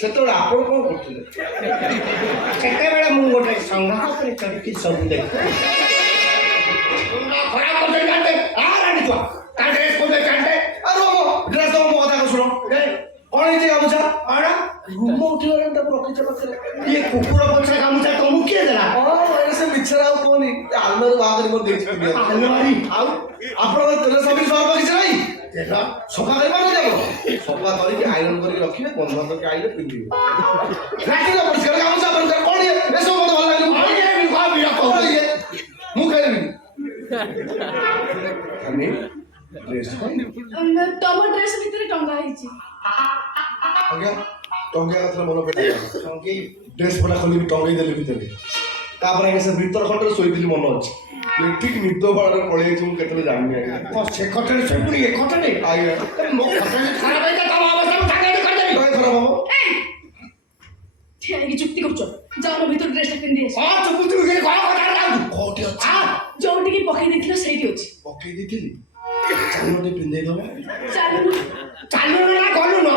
ସେତେବେଳେ ଆପଣ କ'ଣ କରୁଥିଲେ? ସେତେବେଳେ ମୁଁ ଗୋଟେ ସଂଘ ଉପରେ ଚଢ଼ିକି ସବୁ ଦେଖେ। ଖରାପ କରୁଛନ୍ତି କାଟେ ରାଣୀ ଛୁଆ ତା ଡ୍ରେସ୍ କୋଉଠି କାଟେ ଆରେ ମୋ ଡ୍ରେସ୍ ମୋ କଥା ଶୁଣ କ'ଣ ହେଇଛି ଗାମୁଛା କ'ଣ ଘୁମ ଉଠିଗଲାଣି ତାକୁ ରଖିଛ ପାଖରେ ଇଏ କୁକୁର ପଛରେ ଗାମୁଛା ତମକୁ କିଏ ଦେଲା? ସେ ମିଛରେ ଆଉ କହନି ଆଲମାରି ବାହାଘର ମୋର ଦେଇଛି ଆଲମାରି ଆଉ ଆପଣଙ୍କର ତେଲ ସାବୁନ ସର୍ଫ କିଛି ନାହିଁ ସଫା କରିପାରୁନି ଯାକ ସଫା କରିକି ଆଇରନ୍ କରିକି ରଖିବେ ବନ୍ଧୁବାନ୍ଧବ ଆଇଲେ ପିନ୍ଧିବେ ରାତିରେ ପରିଷ୍କାର ଗାମୁଛା ପରିଷ୍କାର କ'ଣ ଏସବୁ ମୋତେ ଭଲ ଲାଗିଲା ମୁଁ ଖାଇବି ତମ ଡ୍ରେସ୍ ଭିତରେ ଟଙ୍ଗା ହେଇଛି। ଆଜ୍ଞା ଟଙ୍ଗିଆ କଥା ମନେ ପଡ଼ିଲା ଟଙ୍ଗେଇ ଡ୍ରେସ୍ ପଟା ଖୋଲିକି ଟଙ୍ଗେଇ ଦେଲି ଭିତରେ ତାପରେ ଆଜ୍ଞା ସେ ଭିତର ଖଟରେ ଶୋଇଥିଲି ମନେ ଅଛି ଠିକ୍ ନିଦ ବାଳରେ ପଳେଇ ଯାଇଛି ମୁଁ କେତେବେଳେ ଜାଣିନି ଆଜ୍ଞା ସେ ଖଟରେ ଶୋଇପୁଣି ଏ ଖଟରେ ଆଜ୍ଞା ମୋ ଖଟରେ ଖରାପ ହେଇଥିଲା ତମ ଅବସ୍ଥା ମୁଁ ସାଙ୍ଗେ କରିଦେବି କାଇଁ ଖରାପ ହବ ଠିଆ ହେଇକି ଯୁକ୍ତି କରୁଛ ଯାଉନ ଭିତର ଡ୍ରେସ୍ଟା ପିନ୍ଧି ଆସ ଚୁପୁ ଚୁପୁ କ'ଣ କଥା ଯାଉଛୁ କୋଉଠି ଅଛି ଯୋଉଠିକି ପକେଇ ଦେଇଥିଲ ସେଇଠି ଅଛି ପକେଇ ଦେଇଥିଲି ଚାଲୁନ ଟିକେ ପିନ୍ଧେଇ ଦେବ ଚାଲୁନ ଚାଲୁନ ନା ଗଲୁନ